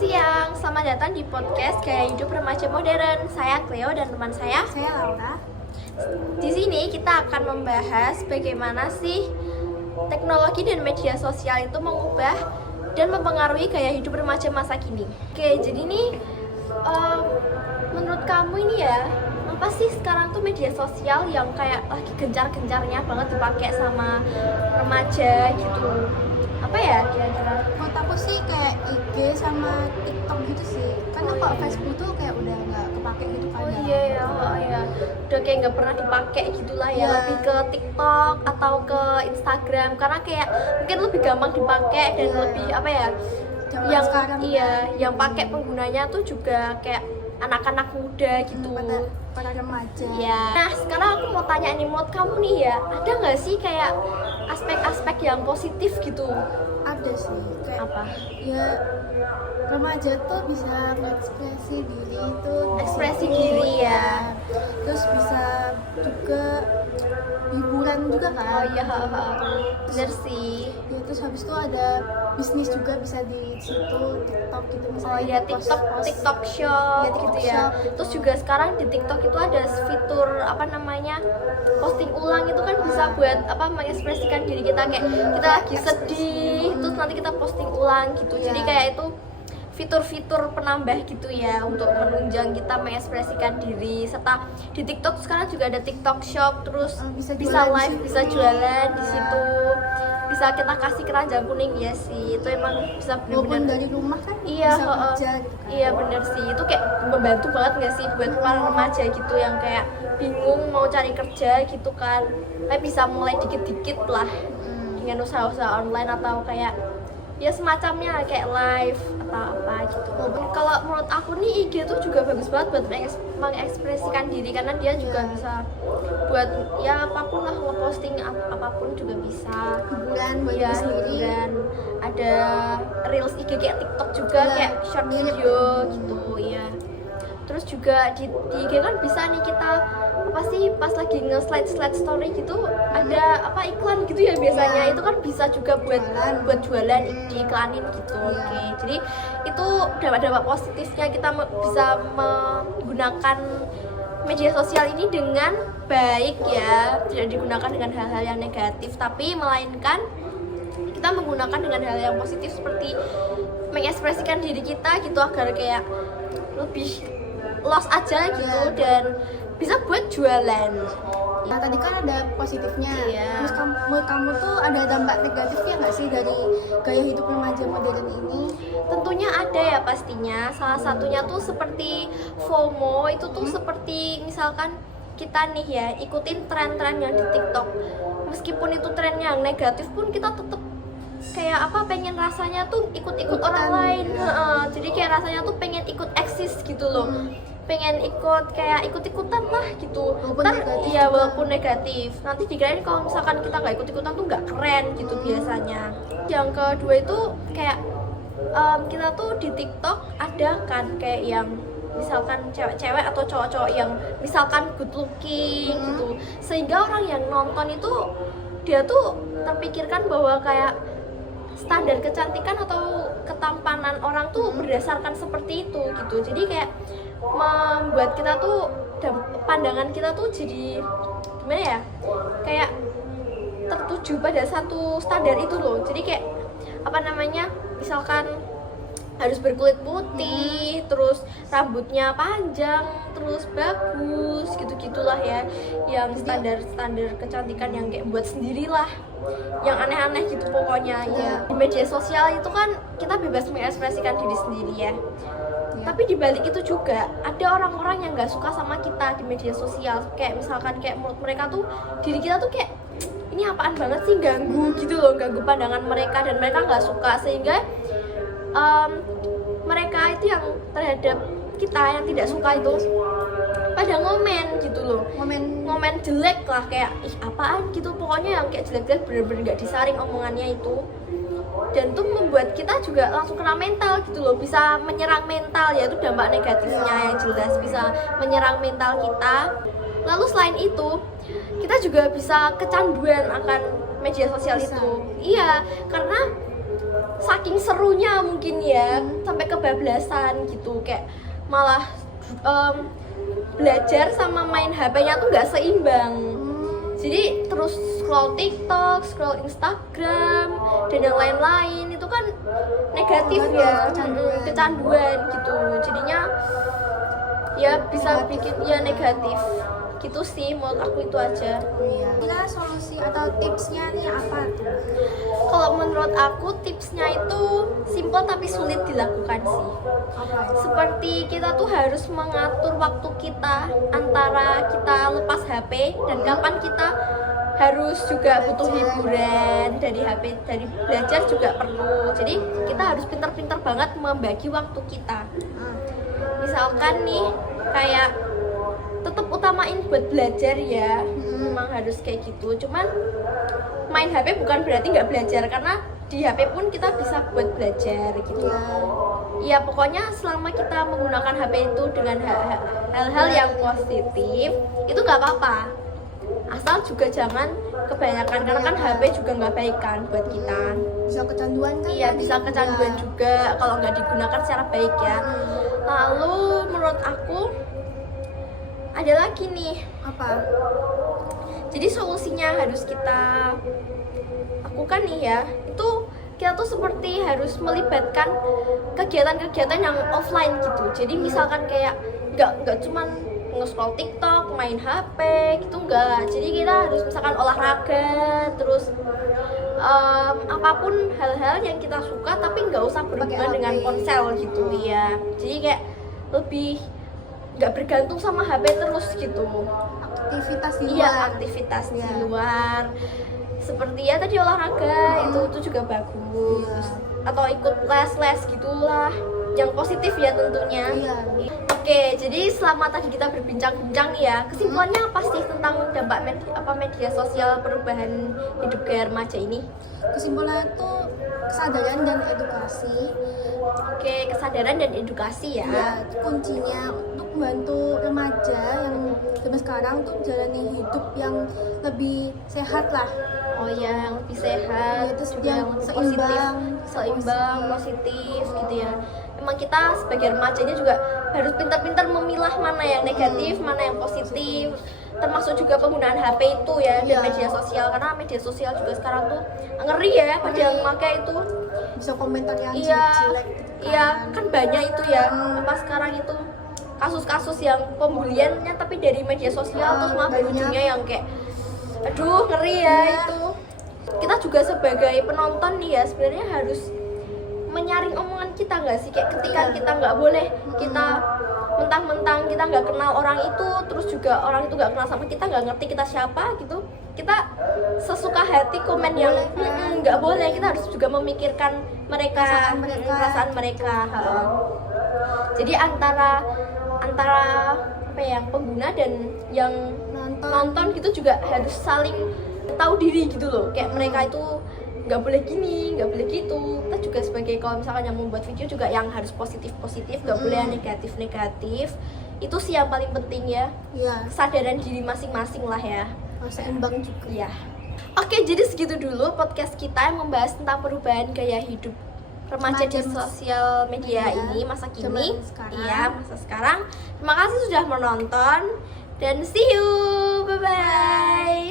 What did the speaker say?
siang, selamat datang di podcast Gaya Hidup Remaja Modern. Saya Cleo dan teman saya Laura. Di sini kita akan membahas bagaimana sih teknologi dan media sosial itu mengubah dan mempengaruhi gaya hidup remaja masa kini. Oke, jadi nih menurut kamu ini ya, apa sih sekarang tuh media sosial yang kayak lagi gencar-gencarnya banget dipakai sama remaja gitu? Apa ya kira-kira? Menurut aku sih kayak IG sama TikTok gitu sih. Karena kalau Facebook tuh kayak udah nggak kepake gitu kan. Oh iya ya, udah kayak nggak pernah dipakai gitulah ya. Iya. Lebih ke TikTok atau ke Instagram karena kayak mungkin lebih gampang dipakai dan Iya. lebih apa ya? Zaman Yang sekarang yang pakai penggunanya tuh juga kayak anak-anak muda gitu. pada remaja. Ya. Nah, sekarang aku mau tanya nih, menurut kamu nih ya, ada nggak sih kayak aspek-aspek yang positif gitu? Ada sih kayak Apa? ya remaja tuh bisa mengekspresi diri itu Ekspresi di situ, diri ya. Terus bisa juga hiburan juga kan. Oh iya, bener sih. Ya, terus habis itu ada bisnis juga bisa di situ, TikTok gitu misalnya. Oh iya, TikTok Shop Iya, TikTok gitu ya. Shop. Terus juga sekarang di TikTok itu ada fitur apa namanya, posting ulang itu kan bisa buat apa mengekspresikan diri kita, kayak kita lagi sedih, terus nanti kita posting ulang gitu. Iya. Jadi kayak itu fitur-fitur penambah gitu ya untuk menunjang kita mengekspresikan diri. Serta di TikTok sekarang juga ada TikTok Shop, terus Bisa bisa jualan di live, situ. bisa jualan di Iya. situ. Bisa kita kasih keranjang kuning ya sih. Itu emang bisa Walaupun benar-benar dari rumah kan Iya, bisa kerja gitu kan. iya bener sih, itu kayak membantu banget gak sih buat para remaja gitu yang kayak bingung mau cari kerja gitu kan. Kayak bisa mulai dikit-dikit lah dengan usaha-usaha online atau kayak ya semacamnya kayak live atau apa gitu. Kalau menurut aku nih IG tuh juga bagus banget buat mengekspresikan diri karena dia juga bisa buat ya apapun lah, ngeposting apapun juga bisa. Hiburan buat Iya, diri sendiri. dan ada reels IG kayak TikTok juga, Iya, kayak short mirip. video gitu ya. Terus juga di IG kan bisa nih kita apa sih pas lagi nge-slide story gitu ada apa iklan gitu ya biasanya. Iya. Itu kan bisa juga buat jualan diiklanin gitu. Iya. Oke. Jadi itu dampak positifnya kita bisa menggunakan media sosial ini dengan baik ya, tidak digunakan dengan hal-hal yang negatif, tapi melainkan kita menggunakan dengan hal yang positif seperti mengekspresikan diri kita gitu agar kayak lebih los aja gitu Iya. dan bisa buat jualan. Nah tadi kan ada positifnya. Iya. Terus menurut kamu tuh ada dampak negatifnya nggak sih dari gaya hidup remaja modern ini? Tentunya ada ya pastinya. Salah satunya tuh seperti FOMO, itu tuh seperti misalkan kita nih ya ikutin tren-tren yang di TikTok. Meskipun itu tren yang negatif pun kita tetap kayak apa pengen rasanya tuh ikut-ikut orang Ikutan, lain. ya. Jadi kayak rasanya tuh pengen ikut eksis gitu loh. Pengen ikut kayak ikut-ikutan lah gitu. Walaupun Ntar negatif iya juga. walaupun negatif. Nanti dikirain kalau misalkan kita nggak ikut-ikutan tuh nggak keren gitu biasanya. Yang kedua itu kayak kita tuh di TikTok ada kan kayak yang misalkan cewek-cewek atau cowok-cowok yang misalkan good looking gitu, sehingga orang yang nonton itu dia tuh terpikirkan bahwa kayak standar kecantikan atau ketampanan orang tuh berdasarkan seperti itu gitu. Jadi kayak membuat kita tuh pandangan kita tuh jadi gimana ya, kayak tertuju pada satu standar itu loh. Jadi kayak apa namanya, misalkan harus berkulit putih, terus rambutnya panjang, terus bagus, gitu-gitulah ya. Yang standar kecantikan yang kayak buat sendirilah, yang aneh-aneh gitu pokoknya ya. Di media sosial itu kan kita bebas mengekspresikan diri sendiri ya. Tapi di balik itu juga ada orang-orang yang nggak suka sama kita di media sosial. Kayak misalkan kayak menurut mereka tuh diri kita tuh kayak ini apaan banget sih, ganggu gitu loh, ganggu pandangan mereka dan mereka nggak suka, sehingga mereka itu yang terhadap kita yang tidak suka itu pada ngomen gitu loh, ngomen jelek lah, kayak ih apaan gitu pokoknya, yang kayak jelek-jelek bener-bener nggak disaring omongannya itu. Dan itu membuat kita juga langsung kena mental gitu loh, bisa menyerang mental, yaitu dampak negatifnya yang jelas bisa menyerang mental kita. Lalu selain itu kita juga bisa kecanduan akan media sosial itu. Iya, karena saking serunya mungkin ya, sampai sampai kebablasan gitu, kayak malah belajar sama main HP-nya tuh nggak seimbang. Jadi terus scroll TikTok, scroll Instagram, dan yang lain-lain itu kan negatif ya, kecanduan gitu. Jadinya ya bisa bikin ya negatif gitu sih, menurut aku itu aja. Kira solusi atau tipsnya nih apa tuh? Kalau menurut aku tipsnya itu simple tapi sulit dilakukan sih. Apa? Seperti kita tuh harus mengatur waktu kita antara kita lepas HP dan kapan kita harus juga butuh hiburan dari HP, dari belajar juga perlu. Jadi kita harus pintar-pintar banget membagi waktu kita. Misalkan nih kayak tetap utamain buat belajar ya, memang harus kayak gitu. Cuman main HP bukan berarti nggak belajar, karena di HP pun kita bisa buat belajar gitu. Ya pokoknya selama kita menggunakan HP itu dengan hal-hal yang positif itu nggak apa-apa, asal juga jangan kebanyakan, karena kan HP juga nggak baik kan buat kita. Bisa kecanduan kan? Iya, bisa kecanduan juga kalau nggak digunakan secara baik ya. Lalu menurut aku ada lagi nih, Apa? jadi solusinya harus kita lakukan nih ya, itu kita tuh seperti harus melibatkan kegiatan-kegiatan yang offline gitu. Jadi misalkan kayak nggak cuman nge-scroll TikTok, main HP gitu, enggak. Jadi kita harus misalkan olahraga, terus apapun hal-hal yang kita suka tapi nggak usah berhubungan dengan ponsel gitu ya. Jadi kayak lebih nggak bergantung sama HP terus gitu. Aktivitas di luar. Iya, aktivitas di luar. Seperti ya tadi olahraga itu juga bagus. Atau ikut les-les gitulah, yang positif ya tentunya. Oke, jadi selama tadi kita berbincang-bincang nih ya, kesimpulannya apa sih tentang dampak media sosial perubahan hidup gaya remaja ini? Kesimpulannya itu kesadaran dan edukasi. Oke, kesadaran dan edukasi ya. Ya, kuncinya untuk membantu remaja yang zaman sekarang untuk menjalani hidup yang lebih sehat lah. Oh ya, yang lebih sehat, Ya, terus juga yang lebih seimbang, positif gitu ya. Memang kita sebagai remajanya juga harus pintar-pintar memilah mana yang negatif, mana yang positif, termasuk juga penggunaan HP itu ya, dan media sosial, karena media sosial juga sekarang tuh ngeri ya pada yang pakai itu. Bisa komentar yang Iya, jelek gitu kan. iya kan banyak itu ya, apa sekarang itu kasus-kasus yang pembuliannya tapi dari media sosial, terus malah berujungnya yang kayak aduh ngeri ya itu. Kita juga sebagai penonton nih ya sebenarnya harus menyaring omongan kita nggak sih, kayak ketika kita nggak boleh kita mentang-mentang kita nggak kenal orang itu, terus juga orang itu nggak kenal sama kita, nggak ngerti kita siapa gitu, kita sesuka hati komen yang nggak boleh. Kita harus juga memikirkan perasaan mereka. Jadi antara apa ya, pengguna dan yang nonton gitu juga harus saling tahu diri gitu loh, kayak mereka itu nggak boleh gini, nggak boleh gitu. Kita juga sebagai kalau misalkan yang membuat video juga yang harus positif, nggak boleh yang negatif. Itu sih yang paling penting ya. Kesadaran diri masing-masing lah ya. Seimbang juga. Ya. Oke, jadi segitu dulu podcast kita yang membahas tentang perubahan gaya hidup remaja di sosial media ini masa kini. Iya, masa sekarang. Terima kasih sudah menonton dan see you. Bye bye.